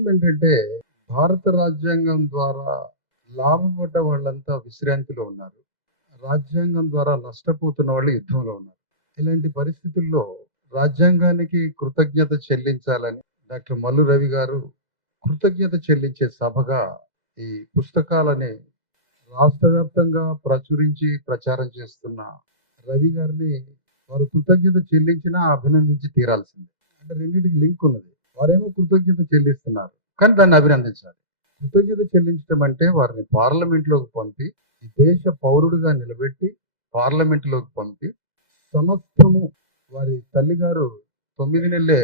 విషయం ఏంటంటే, భారత రాజ్యాంగం ద్వారా లాభపడ్డ వాళ్ళంతా విశ్రాంతిలో ఉన్నారు. రాజ్యాంగం ద్వారా నష్టపోతున్న వాళ్ళు యుద్ధంలో ఉన్నారు. ఇలాంటి పరిస్థితుల్లో రాజ్యాంగానికి కృతజ్ఞత చెల్లించాలని డాక్టర్ మల్లు రవి గారు కృతజ్ఞత చెల్లించే సభగా ఈ పుస్తకాలని రాష్ట్ర వ్యాప్తంగా ప్రచురించి ప్రచారం చేస్తున్న రవి గారిని వారు కృతజ్ఞత చెల్లించినా అభినందించి తీరాల్సిందే. అంటే రెండింటికి లింక్ ఉన్నది. వారేమో కృతజ్ఞత చెల్లిస్తున్నారు, కానీ దాన్ని అభినందించాలి. కృతజ్ఞత చెల్లించడం అంటే వారిని పార్లమెంట్లోకి పంపి, ఈ దేశ పౌరుడిగా నిలబెట్టి పార్లమెంట్లోకి పంపి సమస్తము వారి తల్లిగారు 9 నెలలే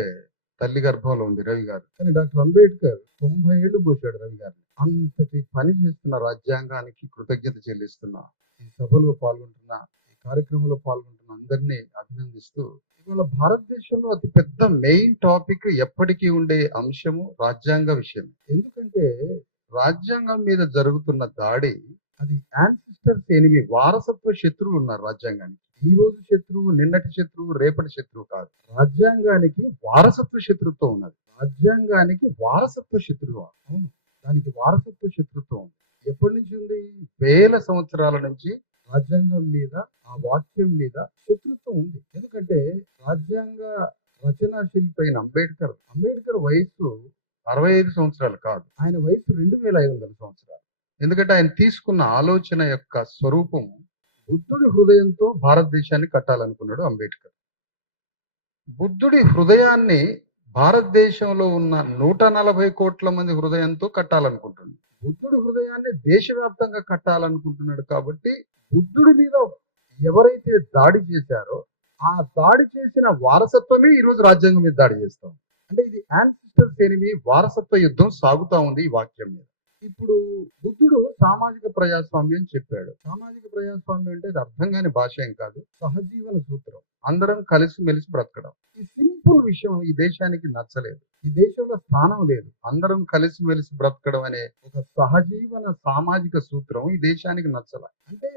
తల్లి గర్భంలో ఉంది రవి గారు. కానీ డాక్టర్ అంబేద్కర్ 90 ఏళ్ళు పోసాడు రవి గారిని. అంతటి పని చేస్తున్న రాజ్యాంగానికి కృతజ్ఞత చెల్లిస్తున్న ఈ సభలో పాల్గొంటున్న ఈ కార్యక్రమంలో పాల్గొంటున్న అందరినీ అభినందిస్తూ, ఇవాళ భారతదేశంలో అతి పెద్ద మెయిన్ టాపిక్ ఎప్పటికీ ఉండే అంశము రాజ్యాంగ విషయం. ఎందుకంటే రాజ్యాంగం మీద జరుగుతున్న దాడి అది యాన్సిస్టర్స్ ఎనిమి, వారసత్వ శత్రువులు ఉన్నారు రాజ్యాంగానికి. ఈ రోజు శత్రువు, నిన్నటి శత్రువు, రేపటి శత్రువు కాదు. రాజ్యాంగానికి వారసత్వ శత్రుత్వం ఉన్నది. రాజ్యాంగానికి వారసత్వ శత్రువు, అవును, దానికి వారసత్వ శత్రుత్వం ఉంది. ఎప్పటి నుంచి ఉంది? వేల సంవత్సరాల నుంచి రాజ్యాంగం మీద, ఆ వాక్యం మీద శత్రుత్వం ఉంది. ఎందుకంటే రాజ్యాంగ రచనా శిల్పి అయిన అంబేద్కర్ వయసు 65 సంవత్సరాలు కాదు, ఆయన వయసు 2500 సంవత్సరాలు. ఎందుకంటే ఆయన తీసుకున్న ఆలోచన యొక్క స్వరూపము బుద్ధుడి హృదయంతో భారతదేశాన్ని కట్టాలనుకున్నాడు అంబేద్కర్. బుద్ధుడి హృదయాన్ని భారతదేశంలో ఉన్న 140 కోట్ల మంది హృదయంతో కట్టాలనుకుంటున్నాడు. బుద్ధుడి హృదయాన్ని దేశవ్యాప్తంగా కట్టాలనుకుంటున్నాడు. కాబట్టి బుద్ధుడి మీద ఎవరైతే దాడి చేశారో ఆ దాడి చేసిన వారసత్వమే ఈరోజు రాజ్యాంగం మీద దాడి చేస్తాం. అంటే ఇది యాన్సిస్టర్స్ ఎనిమి, వారసత్వ యుద్ధం సాగుతా ఉంది ఈ వాక్యం మీద. ఇప్పుడు బుద్ధుడు సామాజిక ప్రజాస్వామ్యం చెప్పాడు. సామాజిక ప్రజాస్వామ్యం అంటే అది అర్థం కాని భాష ఏం కాదు, సహజీవన సూత్రం. అందరం కలిసి మెలిసి బ్రతకడం. ఈ సింపుల్ విషయం ఈ దేశానికి నచ్చలేదు. ఈ దేశంలో స్థానం లేదు. అందరం కలిసి మెలిసి బ్రతకడం అనే ఒక సహజీవన సామాజిక సూత్రం ఈ దేశానికి నచ్చల. అంటే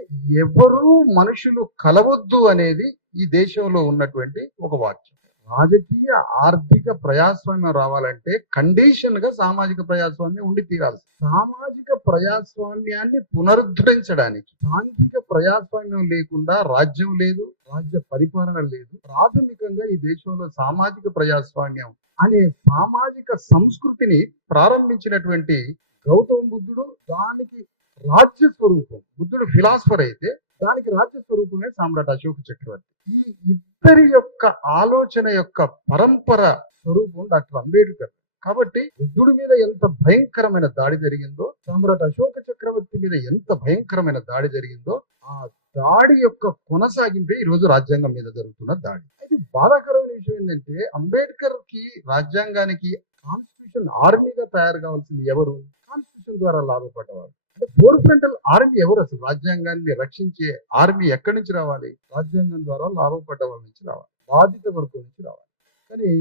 ఎవరు మనుషులు కలవద్దు అనేది ఈ దేశంలో ఉన్నటువంటి ఒక వాక్యం. రాజకీయ ఆర్థిక ప్రజాస్వామ్యం రావాలంటే కండిషన్ గా సామాజిక ప్రజాస్వామ్యం ఉండి తీరాలి. సామాజిక ప్రజాస్వామ్యాన్ని పునరుద్ధరించడానికి సాంఘిక ప్రజాస్వామ్యం లేకుండా రాజ్యం లేదు, రాజ్య పరిపాలన లేదు. ప్రాథమికంగా ఈ దేశంలో సామాజిక ప్రజాస్వామ్యం అనే సామాజిక సంస్కృతిని ప్రారంభించినటువంటి గౌతమ బుద్ధుడు దానికి రాజ్య స్వరూపం. బుద్ధుడు ఫిలాసఫర్ అయితే దానికి రాజ్య స్వరూపమే సామ్రాట్ అశోక చక్రవర్తి. ఈ ఇద్దరి యొక్క ఆలోచన యొక్క పరంపర స్వరూపం డాక్టర్ అంబేద్కర్. కాబట్టి బుద్ధుడి మీద ఎంత భయంకరమైన దాడి జరిగిందో, సామ్రాట్ అశోక చక్రవర్తి మీద ఎంత భయంకరమైన దాడి జరిగిందో, ఆ దాడి యొక్క కొనసాగింపే ఈ రోజు రాజ్యాంగం మీద జరుగుతున్న దాడి. అయితే బాధాకరమైన విషయం ఏంటంటే అంబేద్కర్ కి, రాజ్యాంగానికి కాన్స్టిట్యూషన్ ఆర్మీగా తయారు కావాల్సింది ఎవరు? కాన్స్టిట్యూషన్ ద్వారా లాభపడ్డవారు. అంటే ఫోర్ ఫ్రంటల్ ఆర్మీ ఎవరు? అసలు రాజ్యాంగాన్ని రక్షించే ఆర్మీ ఎక్కడి నుంచి రావాలి? రాజ్యాంగం ద్వారా లాభపడ్డ వాళ్ళ నుంచి రావాలి, బాధిత వర్గం నుంచి రావాలి. కానీ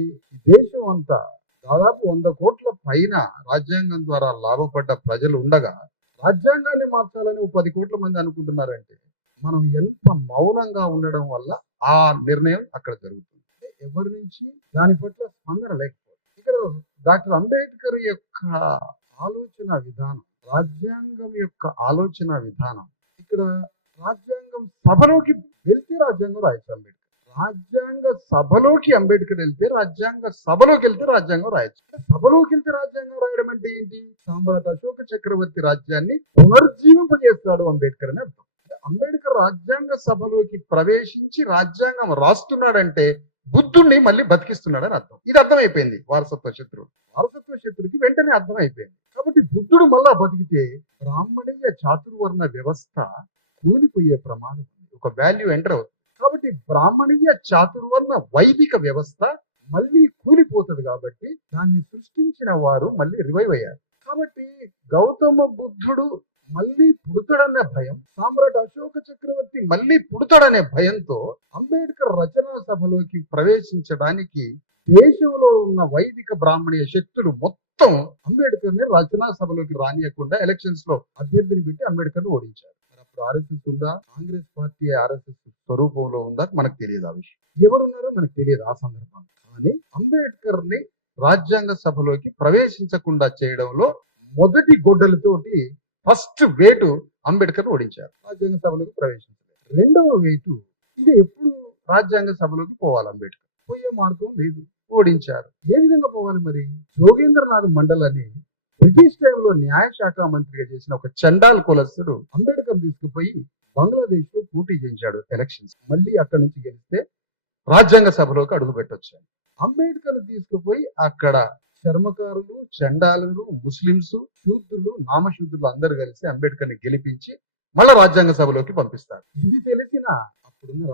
దేశం అంతా దాదాపు 100 కోట్ల పైన రాజ్యాంగం ద్వారా లాభపడ్డ ప్రజలు ఉండగా రాజ్యాంగాన్ని మార్చాలని 10 కోట్ల మంది అనుకుంటున్నారంటే మనం ఎంత మౌనంగా ఉండడం వల్ల ఆ నిర్ణయం అక్కడ జరుగుతుంది. ఎవరి నుంచి దాని పట్ల స్పందన లేకపోతే. ఇక్కడ డాక్టర్ అంబేద్కర్ యొక్క ఆలోచన విధానం, రాజ్యాంగం యొక్క ఆలోచన విధానం, ఇక్కడ రాజ్యాంగం సభలోకి వెళ్తే రాజ్యాంగం రాయొచ్చు అంబేద్కర్. రాజ్యాంగ సభలోకి అంబేద్కర్ వెళ్తే రాజ్యాంగ సభలోకి వెళ్తే రాజ్యాంగం రాయొచ్చు. సభలోకి వెళ్తే రాజ్యాంగం రాయడం అంటే ఏంటి? సామ్రాట్ అశోక చక్రవర్తి రాజ్యాన్ని పునర్జీవింపజేస్తాడు అంబేద్కర్ అని అర్థం. అంబేద్కర్ రాజ్యాంగ సభలోకి ప్రవేశించి రాజ్యాంగం రాస్తున్నాడంటే బుద్ధుణ్ణి మళ్ళీ బతికిస్తున్నాడని అర్థం. ఇది అర్థమైపోయింది వారసత్వ శత్రువు. వారసత్వ శత్రువుకి వెంటనే అర్థమైపోయింది. కాబట్టి బుద్ధుడు మళ్ళా బతికితే బ్రాహ్మణీయ చాతుర్వర్ణ వ్యవస్థ కూలిపోయే ప్రమాదం ఉంది, ఒక వాల్యూ ఎంటర్ అవుతుంది. కాబట్టి బ్రాహ్మణీయ చాతుర్వర్ణ వైదిక వ్యవస్థ మళ్ళీ కూలిపోతుంది. కాబట్టి దాన్ని సృష్టించిన వారు మళ్ళీ రివైవ్ అయ్యారు. కాబట్టి గౌతమ బుద్ధుడు మళ్ళీ పుడతాడనే భయం, సామ్రాట్ అశోక చక్రవర్తి మళ్ళీ పుడతాడనే భయంతో అంబేద్కర్ రచనా సభలోకి ప్రవేశించడానికి దేశంలో ఉన్న వైదిక బ్రాహ్మణీయ శక్తులు మొత్తం అంబేద్కర్ ని రచనా సభలోకి రానియకుండా ఎలక్షన్స్ లో అభ్యర్థిని పెట్టి అంబేద్కర్ ని ఓడించారు. మరి అప్పుడు ఆర్ఎస్ఎస్ ఉందా? కాంగ్రెస్ పార్టీ ఆర్ఎస్ఎస్ స్వరూపంలో ఉందా? మనకు తెలియదు. ఆ విషయం ఎవరున్నారో మనకు తెలియదు ఆ సందర్భంలో. కానీ అంబేద్కర్ ని రాజ్యాంగ సభలోకి ప్రవేశించకుండా చేయడంలో మొదటి గొడ్డలతోటి ఫస్ట్ వేటు అంబేద్కర్ ఓడించారు. రాజ్యాంగ సభలోకి ప్రవేశించలేదు. రెండవ వేటు ఇక ఎప్పుడు రాజ్యాంగ సభలోకి పోవాలి అంబేద్కర్, పోయే మార్గం లేదు, ఓడించారు. ఏ విధంగా పోవాలి మరి? జోగేంద్రనాథ్ మండల్ అని బ్రిటిష్ టైంలో న్యాయశాఖ మంత్రిగా చేసిన ఒక చండాల్ కులస్తుడు అంబేద్కర్ తీసుకుపోయి బంగ్లాదేశ్ లో పోటీ చేయించాడు ఎలక్షన్స్. మళ్ళీ అక్కడి నుంచి గెలిస్తే రాజ్యాంగ సభలోకి అడుగు పెట్టొచ్చు. అంబేద్కర్ తీసుకుపోయి అక్కడ చర్మకారులు, చండాలులు, ముస్లింస్, శూద్రులు, నామశూద్రులు అందరూ కలిసి అంబేద్కర్ ని గెలిపించి మళ్ళా రాజ్యాంగ సభలోకి పంపిస్తారు. ఇది తెలిసిన అప్పుడున్న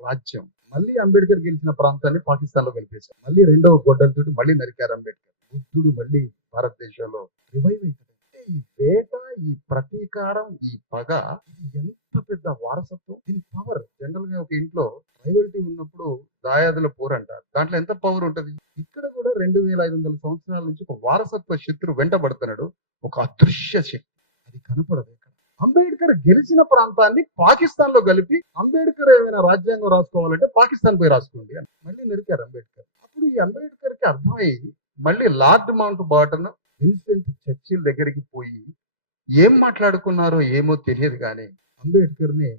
రాజ్యం మళ్ళీ అంబేద్కర్ గెలిచిన ప్రాంతాన్ని పాకిస్తాన్ లో కలిపేశారు. మళ్ళీ రెండవ గొడ్డలతోటి మళ్ళీ నరికారు అంబేద్కర్. బుద్ధుడు మళ్ళీ భారతదేశంలో రివైవ్ అవుతుంది. ఈ వేట, ఈ ప్రతీకారం, ఈ పగ, ఇది ఎంత పెద్ద వారసత్వం, దీని పవర్. జనరల్ గా ఒక ఇంట్లో రైవల్టీ ఉన్నప్పుడు దాయాదుల పోరు అంటారు. దాంట్లో ఎంత పవర్ ఉంటది? ఇక్కడ కూడా 2500 సంవత్సరాల నుంచి ఒక వారసత్వ శత్రు వెంటబడుతున్నాడు, ఒక అదృశ్య శక్తి. అది కనపడదు. అంబేద్కర్ గెలిచిన ప్రాంతాన్ని పాకిస్తాన్ లో కలిపి అంబేద్కర్ ఏమైనా రాజ్యాంగం రాసుకోవాలంటే పాకిస్తాన్ పోయి రాసుకోండి అని మళ్ళీ నరికారు అంబేద్కర్. అప్పుడు ఈ అంబేద్కర్ కి అర్థమయ్యి మళ్ళీ లార్డ్ మౌంట్ బాటన్, విన్సెంట్ చర్చిల్ దగ్గరికి పోయి ఏం మాట్లాడుకున్నారో ఏమో తెలియదు కానీ అంబేద్కర్ ని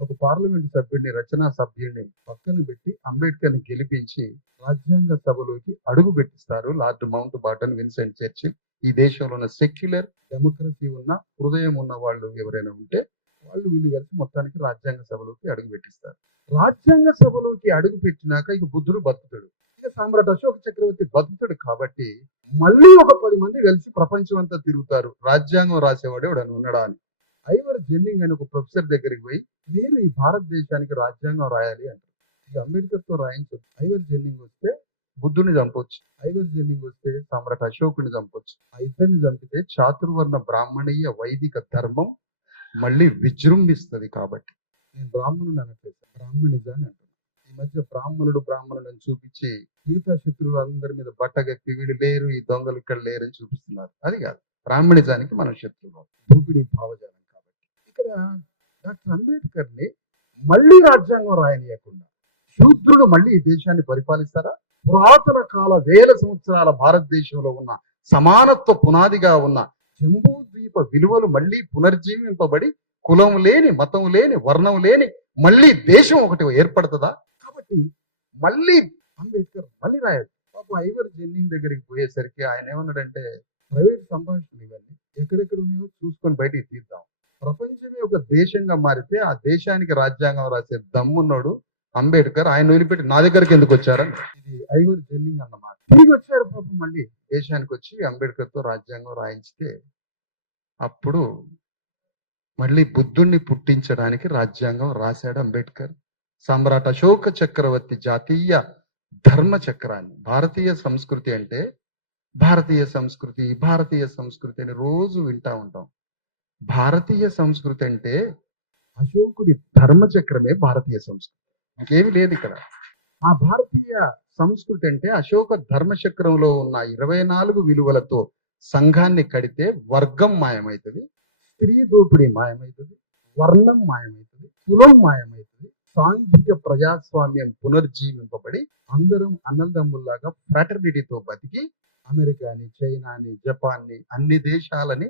ఒక పార్లమెంట్ సభ్యుడిని, రచనా సభ్యుడిని పక్కన పెట్టి అంబేద్కర్ ని గెలిపించి రాజ్యాంగ సభలోకి అడుగు పెట్టిస్తారు లార్డ్ మౌంట్ బాటన్, విన్సెంట్ చర్చిల్. ఈ దేశంలో ఉన్న సెక్యులర్ డెమోక్రసీ ఉన్న హృదయం ఉన్న వాళ్ళు ఎవరైనా ఉంటే వాళ్ళు వీళ్ళు కలిసి మొత్తానికి రాజ్యాంగ సభలోకి అడుగు పెట్టిస్తారు. రాజ్యాంగ సభలోకి అడుగు పెట్టినాక ఇక బుద్ధుడు బతుకుతాడు, ఇక సామ్రాట్ అశోక్ చక్రవర్తి బతుకుతాడు. కాబట్టి మళ్ళీ ఒక 10 మంది కలిసి ప్రపంచం అంతా తిరుగుతారు, రాజ్యాంగం రాసేవాడు ఎవడని ఉన్నాడా అని. ఐవర్ జెన్నింగ్ అని ఒక ప్రొఫెసర్ దగ్గరికి పోయి మీరు ఈ భారతదేశానికి రాజ్యాంగం రాయాలి అంటారు. ఇక అంబేద్కర్ తో రాయించదు. ఐవర్ జెన్నింగ్ వస్తే బుద్ధుని చంపొచ్చు, ఐవర్ జెన్నింగ్ వస్తే సమ్రాట్ అశోకుని చంపొచ్చు. ఆ ఇద్దరిని చంపితే చాతుర్వర్ణ బ్రాహ్మణీయ వైదిక ధర్మం మళ్ళీ విజృంభిస్తుంది. కాబట్టి నేను బ్రాహ్మణుని అనట్లేదు, బ్రాహ్మణిజాన్ని అంటున్నాను. ఈ మధ్య బ్రాహ్మణులను చూపించి మిగతా శత్రువులు అందరి మీద బట్టగప్పి వీళ్ళు లేరు, ఈ దొంగలు ఇక్కడ లేరని చూపిస్తున్నారు. అది కాదు, బ్రాహ్మణిజానికి మనం శత్రువు, దూపిడి భావజాలం. కాబట్టి ఇక్కడ డాక్టర్ అంబేద్కర్ ని మళ్ళీ రాజ్యాంగం రాయనీయకుండా శూద్రులు మళ్ళీ ఈ దేశాన్ని పరిపాలిస్తారా? పురాతన కాల వేల సంవత్సరాల భారతదేశంలో ఉన్న సమానత్వ పునాదిగా ఉన్న జంబూద్వీప విలువలు మళ్ళీ పునర్జీవింపబడి కులం లేని, మతం లేని, వర్ణం లేని మళ్ళీ దేశం ఒకటి ఏర్పడుతుందా? కాబట్టి మళ్ళీ అంబేద్కర్ మళ్ళీ రాయాలి. పాపం ఐవర్ జెన్నింగ్ దగ్గరికి పోయేసరికి ఆయన ఏమన్నాడంటే, ప్రైవేట్ సంభాషణలు ఇవన్నీ ఎక్కడెక్కడ ఉన్నాయో చూసుకొని బయటికి తీద్దాం. ప్రపంచమే ఒక దేశంగా మారితే ఆ దేశానికి రాజ్యాంగం రాసే దమ్మున్నాడు అంబేద్కర్, ఆయన వదిలిపెట్టి నా దగ్గరికి ఎందుకు వచ్చారని. ఇది ఐవర్ జెన్నింగ్ అన్నమాట. తిరిగి వచ్చారు పాపం, మళ్ళీ దేశానికి వచ్చి అంబేద్కర్ తో రాజ్యాంగం రాయించితే అప్పుడు మళ్ళీ బుద్ధుణ్ణి పుట్టించడానికి రాజ్యాంగం రాశాడు అంబేద్కర్. సమ్రాట్ అశోక చక్రవర్తి జాతీయ ధర్మ చక్రాన్ని, భారతీయ సంస్కృతి అంటే భారతీయ సంస్కృతి అని రోజు వింటా ఉంటాం. భారతీయ సంస్కృతి అంటే అశోకుడి ధర్మ చక్రమే భారతీయ సంస్కృతి, ఇంకేమి లేదు ఇక్కడ. ఆ భారతీయ సంస్కృతి అంటే అశోక ధర్మచక్రంలో ఉన్న 24 విలువలతో సంఘాన్ని కడితే వర్గం మాయమవుతుంది, స్త్రీ దోపిడీ మాయమవుతుంది, వర్ణం మాయమవుతుంది, కులం మాయమవుతుంది, సాంఘిక ప్రజాస్వామ్యం పునర్జీవింపబడి అందరం అన్నదమ్ముల్లాగా ఫ్రాటర్నిటీతో బతికి అమెరికాని, చైనాని, జపాన్ని, అన్ని దేశాలని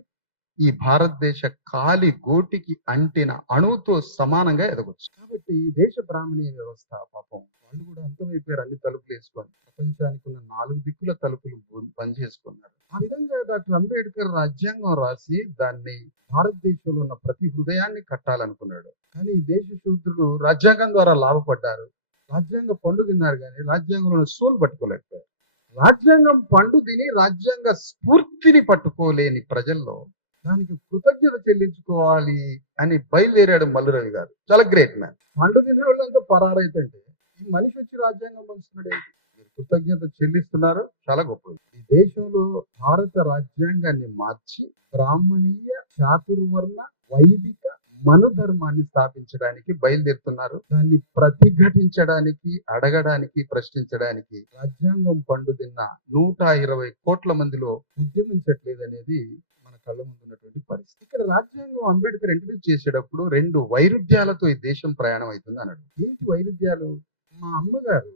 ఈ భారతదేశ కాలి గోటికి అంటిన అణువుతో సమానంగా ఎదగొచ్చు. కాబట్టి దేశ బ్రాహ్మణీయ వ్యవస్థ పాపం వాళ్ళు కూడా అంతమైపోయారు. అన్ని తలుపులు వేసుకొని ప్రపంచానికి ఉన్న 4 దిక్కుల తలుపులు బంద్ చేసుకున్నారు. ఆ విధంగా డాక్టర్ అంబేద్కర్ రాజ్యాంగం రాసి దాన్ని భారతదేశంలో ఉన్న ప్రతి హృదయాన్ని కట్టాలనుకున్నాడు. కానీ దేశ శూద్రులు రాజ్యాంగం ద్వారా లాభపడ్డారు, రాజ్యాంగ పండు తిన్నారు, కానీ రాజ్యాంగంలో సోల్ పట్టుకోలేకపోయారు. రాజ్యాంగం పండు తిని రాజ్యాంగ స్ఫూర్తిని పట్టుకోలేని ప్రజల్లో దానికి కృతజ్ఞత చెల్లించుకోవాలి అని బయలుదేరాడు మల్లురవి గారు. చాలా గ్రేట్ మ్యాన్. పండు తినే వాళ్ళంతా పరారైతుంటే ఈ మనిషి వచ్చి రాజ్యాంగం పంచుతున్నాడు. మీరు కృతజ్ఞత చెల్లిస్తున్నారు, చాలా గొప్పది. ఈ దేశంలో భారత రాజ్యాంగాన్ని మార్చి బ్రాహ్మణీయ, చాతుర్వర్ణ, వైదిక మనోధర్మాన్ని స్థాపించడానికి బయలుదేరుతున్నారు. దాన్ని ప్రతిఘటించడానికి, అడగడానికి, ప్రశ్నించడానికి రాజ్యాంగం పండు తిన్న 120 కోట్ల మందిలో ఉద్యమించట్లేదు అనేది మన కళ్ళ ముందు ఉన్నటువంటి పరిస్థితి. ఇక్కడ రాజ్యాంగం అంబేద్కర్ ఇంట్రడ్యూస్ చేసేటప్పుడు 2 వైరుధ్యాలతో ఈ దేశం ప్రయాణం అవుతుంది అన్నాడు. ఏంటి వైరుధ్యాలు? మా అమ్మగారు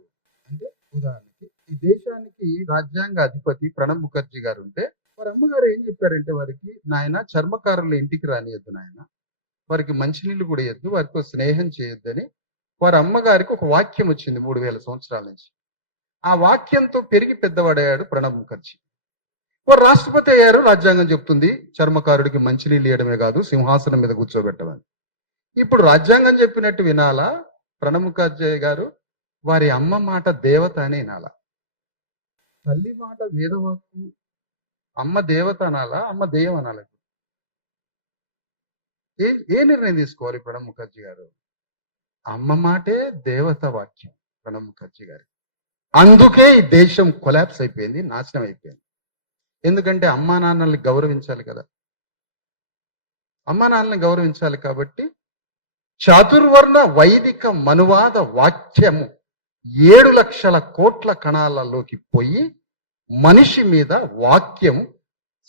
అంటే ఉదాహరణకి ఈ దేశానికి రాజ్యాంగ అధిపతి ప్రణబ్ ముఖర్జీ గారు ఉంటే వారి అమ్మగారు ఏం చెప్పారంటే వారికి, నాయన చర్మకారుల ఇంటికి రానియద్దు నాయన, వారికి మంచినీళ్ళు కూడా ఇయ్యద్దు, వారితో స్నేహం చేయొద్దని వారి అమ్మగారికి ఒక వాక్యం వచ్చింది 3000 సంవత్సరాల నుంచి. ఆ వాక్యంతో పెరిగి పెద్దవాడయ్యాడు ప్రణబ్ ముఖర్జీ. వారు రాష్ట్రపతి అయ్యారు. రాజ్యాంగం చెప్తుంది చర్మకారుడికి మంచినీళ్ళు ఇవ్వడమే కాదు, సింహాసనం మీద కూర్చోబెట్టమని. ఇప్పుడు రాజ్యాంగం చెప్పినట్టు వినాలా ప్రణబ్ ముఖర్జీ గారు? వారి అమ్మ మాట దేవత అని వినాలా? తల్లి మాట వేదవాక్కు, అమ్మ దేవత అనాలా, అమ్మ దెయ్యం అనాలా? ఏ నిర్ణయం తీసుకోవాలి ప్రణబ్ ముఖర్జీ గారు? అమ్మ మాటే దేవత వాక్యం ప్రణబ్ ముఖర్జీ గారి. అందుకే ఈ దేశం కొలాప్స్ అయిపోయింది, నాశనం అయిపోయింది. ఎందుకంటే అమ్మా నాన్నల్ని గౌరవించాలి కదా, అమ్మా నాన్నల్ని గౌరవించాలి. కాబట్టి చాతుర్వర్ణ వైదిక మనువాద వాక్యము 7 లక్షల కోట్ల కణాలలోకి పోయి మనిషి మీద వాక్యం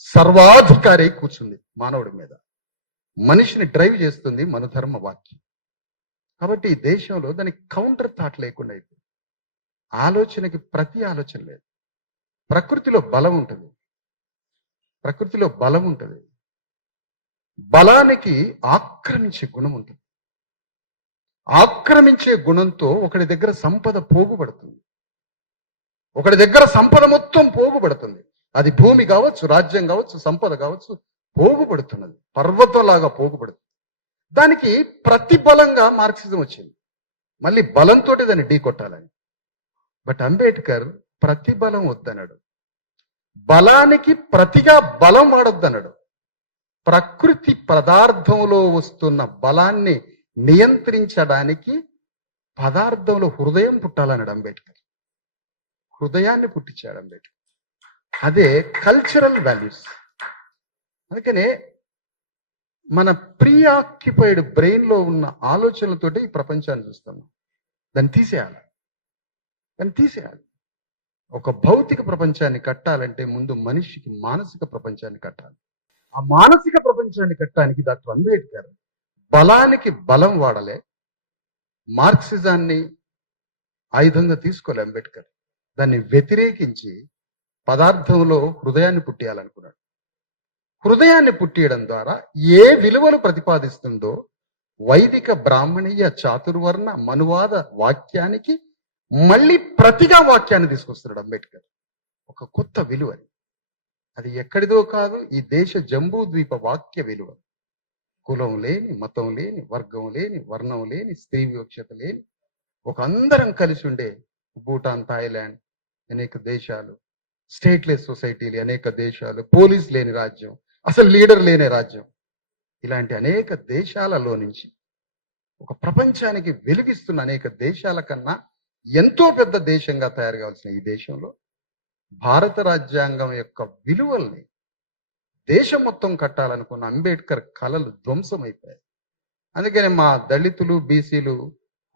సర్వాధికారి కూర్చుంది. మానవుడి మీద మనిషిని డ్రైవ్ చేస్తుంది మనుధర్మ వాక్యం. కాబట్టి ఈ దేశంలో దానికి కౌంటర్ థాట్ లేకుండా అయిపోయింది. ఆలోచనకి ప్రతి ఆలోచన లేదు. ప్రకృతిలో బలం ఉంటుంది, ప్రకృతిలో బలం ఉంటుంది. బలానికి ఆక్రమించే గుణం ఉంటుంది. ఆక్రమించే గుణంతో ఒకడి దగ్గర సంపద పోగుపడుతుంది, ఒకడి దగ్గర సంపద మొత్తం పోగుపడుతుంది. అది భూమి కావచ్చు, రాజ్యం కావచ్చు, సంపద కావచ్చు, పోగుపడుతున్నది, పర్వతంలాగా పోగుపడుతుంది. దానికి ప్రతిబలంగా మార్క్సిజం వచ్చింది. మళ్ళీ బలంతో దాన్ని ఢీ కొట్టాలని. బట్ అంబేద్కర్ ప్రతిబలం వద్దన్నాడు, బలానికి ప్రతిగా బలం వాడొద్దన్నాడు. ప్రకృతి పదార్థంలో వస్తున్న బలాన్ని నియంత్రించడానికి పదార్థంలో హృదయం పుట్టాలన్నాడు అంబేద్కర్. హృదయాన్ని పుట్టించాడు అంబేద్కర్. అదే కల్చరల్ వాల్యూస్. అందుకనే మన ప్రీఆక్యుపైడ్ బ్రెయిన్ లో ఉన్న ఆలోచనలతోటి ఈ ప్రపంచాన్ని చూస్తున్నాం. దాన్ని తీసేయాలి. ఒక భౌతిక ప్రపంచాన్ని కట్టాలంటే ముందు మనిషికి మానసిక ప్రపంచాన్ని కట్టాలి. ఆ మానసిక ప్రపంచాన్ని కట్టడానికి డాక్టర్ అంబేద్కర్ బలానికి బలం వాడలే, మార్క్సిజాన్ని ఆయుధంగా తీసుకోలే. అంబేద్కర్ దాన్ని వ్యతిరేకించి పదార్థంలో హృదయాన్ని పుట్టియాలనుకున్నాడు. హృదయాన్ని పుట్టియడం ద్వారా ఏ విలువలు ప్రతిపాదిస్తుందో వైదిక బ్రాహ్మణీయ చాతుర్వర్ణ మనువాద వాక్యానికి మళ్ళీ ప్రతిగా వాక్యాన్ని తీసుకొస్తున్నాడు అంబేద్కర్. ఒక కొత్త విలువని, అది ఎక్కడిదో కాదు, ఈ దేశ జంబూ ద్వీప వాక్య విలువ. కులం లేని, మతం లేని, వర్గం లేని, వర్ణం లేని, స్త్రీ వివక్షత లేని, ఒక అందరం కలిసి ఉండే భూటాన్, థాయిలాండ్, అనేక దేశాలు, స్టేట్లెస్ సొసైటీలు, అనేక దేశాలు, పోలీస్ లేని రాజ్యం, అసలు లీడర్ లేని రాజ్యం, ఇలాంటి అనేక దేశాలలో నుంచి ఒక ప్రపంచానికి వెలిగిస్తున్న అనేక దేశాల కన్నా ఎంతో పెద్ద దేశంగా తయారు కావాల్సిన ఈ దేశంలో భారత రాజ్యాంగం యొక్క విలువల్ని దేశం మొత్తం కట్టాలనుకున్న అంబేద్కర్ కలలు ధ్వంసమైపోయాయి. అందుకని మా దళితులు, బీసీలు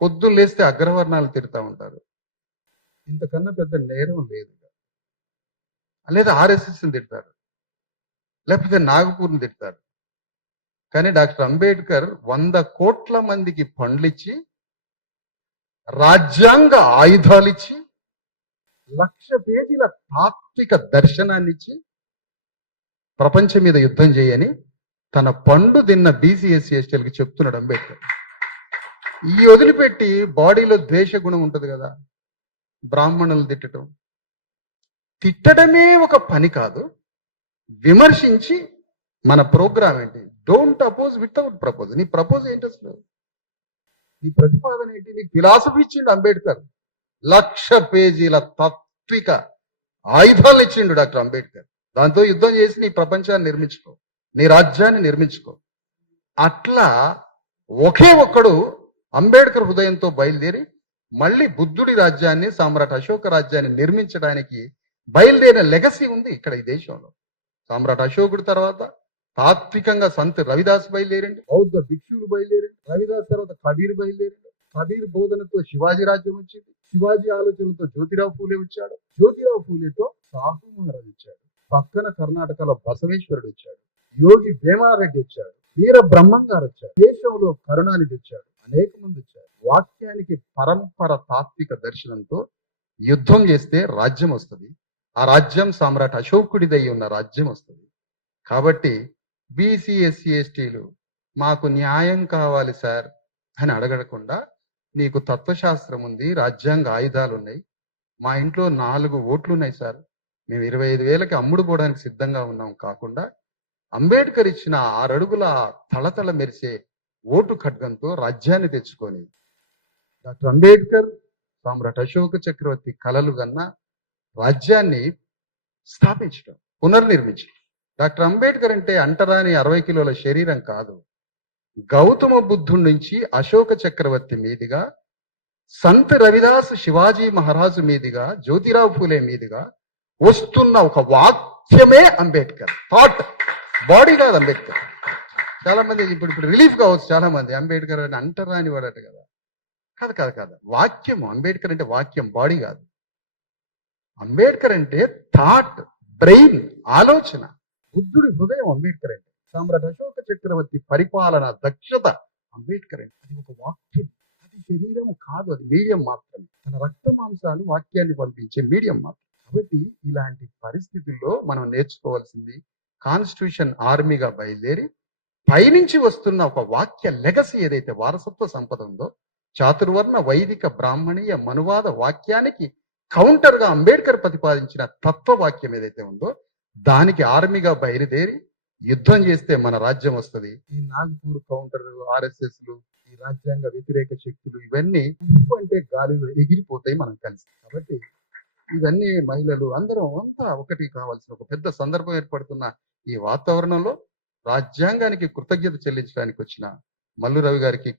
పొద్దున్న లేస్తే అగ్రవర్ణాలు తిడతా ఉంటారు. ఇంతకన్నా పెద్ద నేరం లేదు. లేదా ఆర్ఎస్ఎస్ని తిడతారు, లేకపోతే నాగపూర్ని తిడతారు. కానీ డాక్టర్ అంబేద్కర్ 100 కోట్ల మందికి పండ్లిచ్చి, రాజ్యాంగ ఆయుధాలిచ్చి, 1,00,000 పేజీల తాత్విక దర్శనాన్ని ఇచ్చి ప్రపంచం మీద యుద్ధం చేయని తన పండు తిన్న బీసీ ఎస్సీ ఎస్టీలకు చెప్తున్నాడు అంబేద్కర్. ఈ వదిలిపెట్టి బాడీలో ద్వేష గుణం ఉంటుంది కదా, బ్రాహ్మణులు తిట్టడమే ఒక పని కాదు, విమర్శించి మన ప్రోగ్రామ్ ఏంటి, డోంట్ అపోజ్ వితౌట్ ప్రపోజ్. నీ ప్రపోజ్ ఏంటి అసలు, నీ ప్రతిపాదన ఏంటి? నీ ఫిలాసఫీ ఇచ్చిండు అంబేద్కర్. 1,00,000 పేజీల తాత్విక ఆయుధాలు ఇచ్చిండు డాక్టర్ అంబేద్కర్. దాంతో యుద్ధం చేసి నీ ప్రపంచాన్ని నిర్మించుకో, నీ రాజ్యాన్ని నిర్మించుకో. అట్లా ఒకే ఒక్కడు అంబేద్కర్ హృదయంతో బయలుదేరి మళ్ళీ బుద్ధుడి రాజ్యాన్ని, సామ్రాట్ అశోక రాజ్యాన్ని నిర్మించడానికి బయలుదేరిన లెగసీ ఉంది ఇక్కడ ఈ దేశంలో. సామ్రాట్ అశోకుడి తర్వాత తాత్వికంగా సంత్ రవిదాస్ బయలుదేరిండు, బౌద్ధ భిక్షువులు బయలుదేరిండు, రవిదాస్ తర్వాత కబీర్ బయలుదేరిండు, కబీర్ బోధనతో శివాజీ రాజ్యం వచ్చింది, శివాజీ ఆలోచనలతో జ్యోతిరావు ఫూలే వచ్చాడు, జ్యోతిరావు ఫూలేతో సాహు మహారాజ్ వచ్చాడు, పక్కన కర్ణాటకలో బసవేశ్వరుడు వచ్చాడు, యోగి వేమారెడ్డి వచ్చాడు, వీర బ్రహ్మం గారు వచ్చాడు, దేశంలో కరుణానిధి వచ్చాడు, అనేక మంది వచ్చారు. వాక్యానికి పరంపర తాత్విక దర్శనంతో యుద్ధం చేస్తే రాజ్యం వస్తుంది. ఆ రాజ్యం సామ్రాట్ అశోకుడిదై ఉన్న రాజ్యం వస్తుంది. కాబట్టి బీసీ ఎస్సీ ఎస్టీలు మాకు న్యాయం కావాలి సార్ అని అడగకుండా, నీకు తత్వశాస్త్రం ఉంది, రాజ్యాంగ ఆయుధాలు ఉన్నాయి, మా ఇంట్లో 4 ఓట్లు ఉన్నాయి సార్, మేము 25,000కి అమ్ముడు పోవడానికి సిద్ధంగా ఉన్నాం కాకుండా, అంబేద్కర్ ఇచ్చిన 6 అడుగుల తళతళ మెరిసే ఓటు ఖడ్గంతో రాజ్యాన్ని తెచ్చుకొని, డాక్టర్ అంబేద్కర్ సామ్రాట్ అశోక చక్రవర్తి కలలు గన్న రాజ్యాన్ని స్థాపించడం, పునర్నిర్మించడం. డాక్టర్ అంబేద్కర్ అంటే అంటరాని 60 కిలోల శరీరం కాదు. గౌతమ బుద్ధుడి నుంచి అశోక చక్రవర్తి మీదుగా, సంత్ రవిదాస్ శివాజీ మహారాజు మీదుగా, జ్యోతిరావు ఫూలే మీదుగా వస్తున్న ఒక వాక్యమే అంబేద్కర్. థాట్, బాడీ కాదు అంబేద్కర్. చాలా మంది ఇప్పుడు రిలీఫ్ కావచ్చు, చాలా మంది అంబేద్కర్ అని అంటరాని వాడట కదా. కాదు కాదు కాదు, వాక్యం. అంబేద్కర్ అంటే వాక్యం, బాడీ కాదు. అంబేద్కర్ అంటే థాట్, బ్రెయిన్, ఆలోచన. బుద్ధుడి హృదయం అంబేద్కర్ అంటే. సామ్రాట్ అశోక చక్రవర్తి పరిపాలన దక్షత అంబేద్కర్ అంటే. అది ఒక వాక్యం, అది శరీరం కాదు, అది మీడియం మాత్రమే. తన రక్త మాంసాలు వాక్యాన్ని పంపించే మీడియం మాత్రం. కాబట్టి ఇలాంటి పరిస్థితుల్లో మనం నేర్చుకోవాల్సింది, కాన్స్టిట్యూషన్ ఆర్మీగా బయలుదేరి పైనుంచి వస్తున్న ఒక వాక్య లెగసీ ఏదైతే వారసత్వ సంపద ఉందో, చాతుర్వర్ణ వైదిక బ్రాహ్మణీయ మనువాద వాక్యానికి కౌంటర్ గా అంబేద్కర్ ప్రతిపాదించిన తత్వవాక్యం ఏదైతే ఉందో, దానికి ఆర్మీగా బయలుదేరి యుద్ధం చేస్తే మన రాజ్యం వస్తుంది. ఈ నాగపూర్ కౌంటర్, ఆర్ఎస్ఎస్లు, ఈ రాజ్యాంగ వ్యతిరేక శక్తులు, ఇవన్నీ ఉప్పు అంటే గాలిలో ఎగిరిపోతాయి మనం కలిసి. కాబట్టి ఇవన్నీ మహిళలు అందరం అంతా ఒకటి కావాల్సిన ఒక పెద్ద సందర్భం ఏర్పడుతున్న ఈ వాతావరణంలో రాజ్యాంగానికి కృతజ్ఞత చెల్లించడానికి వచ్చిన మల్లు రవి గారికి